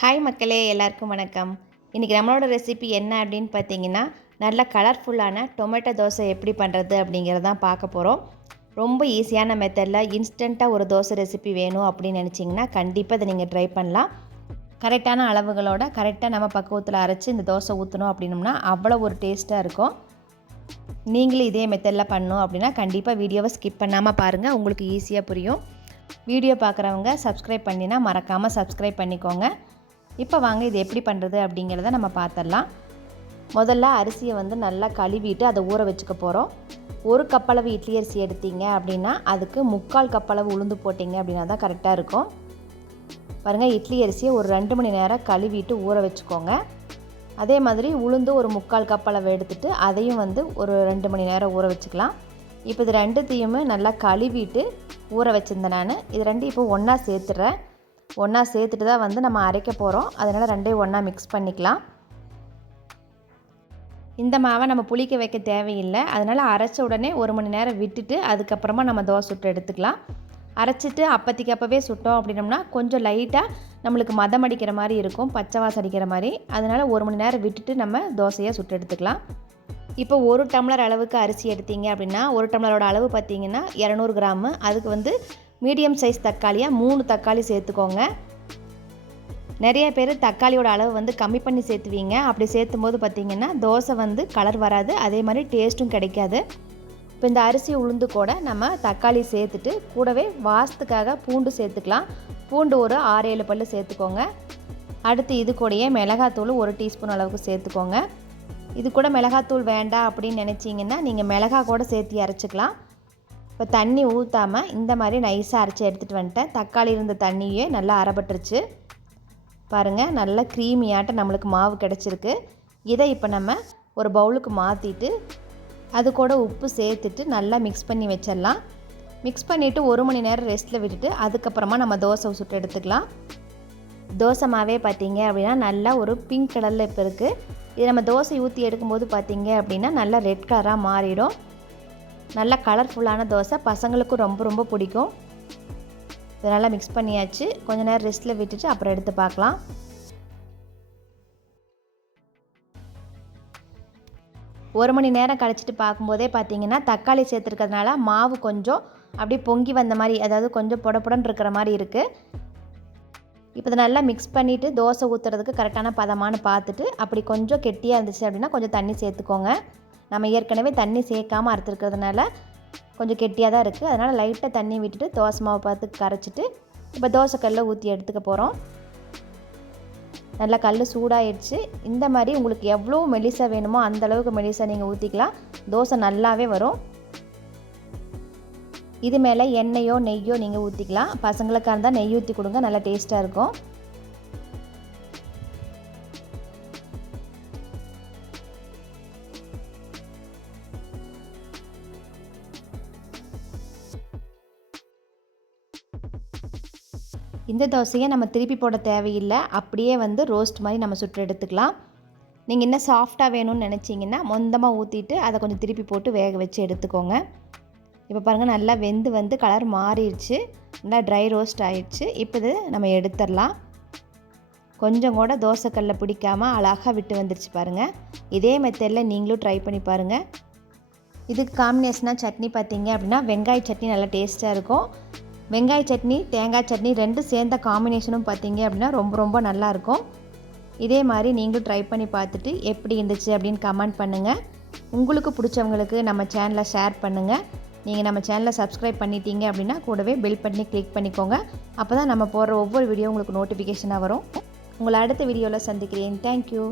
Hi மக்களே எல்லாருக்கும் வணக்கம். இன்றைக்கி நம்மளோட ரெசிபி என்ன அப்படின்னு பார்த்தீங்கன்னா நல்ல கலர்ஃபுல்லான டொமேட்டோ தோசை எப்படி பண்ணுறது அப்படிங்கிறதான் பார்க்க போகிறோம் ரொம்ப ஈஸியான மெத்தடில் இன்ஸ்டண்ட்டாக ஒரு தோசை ரெசிபி வேணும் அப்படின்னு நினச்சிங்கன்னா கண்டிப்பாக அதை நீங்கள் ட்ரை பண்ணலாம். கரெக்டான அளவுகளோட கரெக்டாக நம்ம பக்குவத்தில் அரைச்சி இந்த தோசை ஊற்றணும் அப்படின்னோம்னா அவ்வளோ ஒரு டேஸ்ட்டாக இருக்கும். நீங்களும் இதே மெத்தடில் பண்ணணும் அப்படின்னா கண்டிப்பாக வீடியோவை ஸ்கிப் பண்ணாமல் பாருங்கள் உங்களுக்கு ஈஸியாக புரியும். வீடியோ பார்க்குறவங்க சப்ஸ்கிரைப் பண்ணினா மறக்காமல் சப்ஸ்கிரைப் பண்ணிக்கோங்க. இப்போ வாங்க இது எப்படி பண்ணுறது அப்படிங்கிறத நம்ம பார்த்துடலாம். முதல்ல அரிசியை வந்து நல்லா கழுவிட்டு அதை ஊற வச்சுக்க போகிறோம் ஒரு கப்பளவு இட்லி அரிசி எடுத்தீங்க அப்படின்னா அதுக்கு முக்கால் கப்பளவு உளுந்து போட்டிங்க அப்படின்னா தான் கரெக்டாக இருக்கும். பாருங்கள் இட்லி அரிசியை ஒரு ரெண்டு மணி நேரம் கழுவிட்டு ஊற வச்சுக்கோங்க. அதே மாதிரி உளுந்து ஒரு முக்கால் கப்பளவு எடுத்துகிட்டு அதையும் வந்து ஒரு ரெண்டு மணி நேரம் ஊற வச்சுக்கலாம். இப்போ இது ரெண்டுத்தையுமே நல்லா கழுவிட்டு ஊற வச்சுருந்தேன் நான். இது ரெண்டு இப்போ ஒன்றா சேர்த்துட்றேன் ஒன்றா சேர்த்துட்டு தான் வந்து நம்ம அரைக்க போகிறோம் அதனால் ரெண்டையும் ஒன்றா மிக்ஸ் பண்ணிக்கலாம். இந்த மாவை நம்ம புளிக்க வைக்க தேவையில்லை. அதனால் அரைச்ச உடனே ஒரு மணி நேரம் விட்டுட்டு அதுக்கப்புறமா நம்ம தோசை சுட்டு எடுத்துக்கலாம். அரைச்சிட்டு அப்போத்திக்கு அப்போவே சுட்டோம் அப்படின்னம்னா கொஞ்சம் லைட்டாக நம்மளுக்கு மதம் அடிக்கிற மாதிரி இருக்கும் பச்சை வாசம் அடிக்கிற மாதிரி. அதனால் ஒரு மணி நேரம் விட்டுட்டு நம்ம தோசையை சுட்டு எடுத்துக்கலாம். இப்போ ஒரு டம்ளர் அளவுக்கு அரிசி எடுத்தீங்க அப்படின்னா ஒரு டம்ளரோட அளவு பார்த்தீங்கன்னா இரநூறு கிராமு. அதுக்கு வந்து மீடியம் சைஸ் தக்காளியாக மூணு தக்காளி சேர்த்துக்கோங்க. நிறைய பேர் தக்காளியோட அளவு வந்து கம்மி பண்ணி சேர்த்துவீங்க. அப்படி சேர்த்தும் போது பார்த்திங்கன்னா தோசை வந்து கலர் வராது. அதே மாதிரி டேஸ்ட்டும் கிடைக்காது. இப்போ இந்த அரிசி உளுந்து கூட நம்ம தக்காளி சேர்த்துட்டு கூடவே வாசத்துக்காக பூண்டு சேர்த்துக்கலாம். பூண்டு ஒரு ஆறு ஏழு பல் சேர்த்துக்கோங்க. அடுத்து இது கூடயே மிளகாத்தூள் ஒரு டீஸ்பூன் அளவுக்கு சேர்த்துக்கோங்க. இது கூட மிளகாத்தூள் வேண்டாம் அப்படின்னு நினச்சிங்கன்னா நீங்கள் மிளகா கூட சேர்த்து அரைச்சிக்கலாம். இப்போ தண்ணி ஊற்றாமல் இந்த மாதிரி நைஸாக அரைச்சி எடுத்துகிட்டு வந்துட்டேன். தக்காளி இருந்த தண்ணியே நல்லா அரைப்பட்டுருச்சு. பாருங்கள் நல்லா க்ரீமியாட்ட நம்மளுக்கு மாவு கிடச்சிருக்கு. இதை இப்போ நம்ம ஒரு பவுலுக்கு மாற்றிட்டு அது கூட உப்பு சேர்த்துட்டு நல்லா மிக்ஸ் பண்ணி வச்சிடலாம். மிக்ஸ் பண்ணிவிட்டு ஒரு மணி நேரம் ரெஸ்ட்டில் விட்டுட்டு அதுக்கப்புறமா நம்ம தோசை சுட்டு எடுத்துக்கலாம். தோசை மாவே பார்த்தீங்க அப்படின்னா நல்லா ஒரு பிங்க் கலரில் இப்போ இருக்குது இது நம்ம தோசை ஊற்றி எடுக்கும்போது பார்த்தீங்க அப்படின்னா நல்லா ரெட் கலராக மாறிடும். நல்ல கலர்ஃபுல்லான தோசை. பசங்களுக்கும் ரொம்ப ரொம்ப பிடிக்கும். இதை நல்லா மிக்ஸ் பண்ணியாச்சு. கொஞ்ச நேரம் ரெஸ்ட்டில் விட்டுட்டு அப்புறம் எடுத்து பார்க்கலாம். ஒரு மணி நேரம் கழிச்சிட்டு பார்க்கும்போதே பார்த்தீங்கன்னா தக்காளி சேர்த்துருக்கிறதுனால மாவு கொஞ்சம் அப்படியே பொங்கி வந்த மாதிரி அதாவது கொஞ்சம் புடப்புடன் இருக்கிற மாதிரி இருக்குது இப்போ இதை நல்லா மிக்ஸ் பண்ணிவிட்டு தோசை ஊற்றுறதுக்கு கரெக்டான பதமானு பார்த்துட்டு அப்படி கொஞ்சம் கெட்டியாக இருந்துச்சு அப்படின்னா கொஞ்சம் தண்ணி சேர்த்துக்கோங்க. நம்ம ஏற்கனவே தண்ணி சேர்க்காமல் அறுத்துருக்கிறதுனால கொஞ்சம் கெட்டியாக தான் இருக்குது அதனால் லைட்டாக தண்ணி விட்டுட்டு தோசை மாவு பார்த்து கரைச்சிட்டு இப்போ தோசை கல்லை ஊற்றி எடுத்துக்க போகிறோம் நல்லா கல் சூடாகிடுச்சு இந்த மாதிரி உங்களுக்கு எவ்வளோ மெலிசா வேணுமோ அந்த அளவுக்கு மெலிசா நீங்கள் ஊற்றிக்கலாம் தோசை நல்லாவே வரும். இது மேலே எண்ணெயோ நெய்யோ நீங்கள் ஊற்றிக்கலாம் பசங்களுக்காக இருந்தால் நெய் ஊற்றி கொடுங்க நல்லா டேஸ்ட்டாக இருக்கும். இந்த தோசையை நம்ம திருப்பி போட தேவையில்லை. அப்படியே வந்து ரோஸ்ட் மாதிரி நம்ம சுட்டு எடுத்துக்கலாம். நீங்கள் இன்னும் சாஃப்டாக வேணும்னு நினச்சிங்கன்னா மொந்தமாக ஊற்றிட்டு அதை கொஞ்சம் திருப்பி போட்டு வேக வச்சு எடுத்துக்கோங்க. இப்போ பாருங்கள் நல்லா வெந்து வந்து கலர் மாறிடுச்சு. நல்லா ட்ரை ரோஸ்ட் ஆகிடுச்சு இப்போ இது நம்ம எடுத்துடலாம். கொஞ்சம் கூட தோசைக்கல்ல பிடிக்காமல் அழகாக விட்டு வந்துருச்சு பாருங்கள் இதே மெத்தடில் நீங்களும் ட்ரை பண்ணி பாருங்கள் இதுக்கு காம்பினேஷனாக சட்னி பார்த்தீங்க அப்படின்னா வெங்காய சட்னி நல்லா டேஸ்ட்டாக இருக்கும். வெங்காய சட்னி தேங்காய் சட்னி ரெண்டு சேர்ந்த காம்பினேஷனும் பார்த்தீங்க அப்படின்னா ரொம்ப ரொம்ப நல்லாயிருக்கும் இதே மாதிரி நீங்களும் ட்ரை பண்ணி பார்த்துட்டு எப்படி இருந்துச்சு அப்படின்னு கமெண்ட் பண்ணுங்கள் உங்களுக்கு பிடிச்சவங்களுக்கு நம்ம சேனலை ஷேர் பண்ணுங்கள் நீங்கள் நம்ம சேனலை சப்ஸ்கிரைப் பண்ணிட்டீங்க அப்படின்னா கூடவே பில் பண்ணி கிளிக் பண்ணிக்கோங்க. அப்போ தான் நம்ம போடுற ஒவ்வொரு வீடியோ உங்களுக்கு நோட்டிஃபிகேஷனாக வரும். உங்களை அடுத்த வீடியோவில் சந்திக்கிறேன். தேங்க்யூ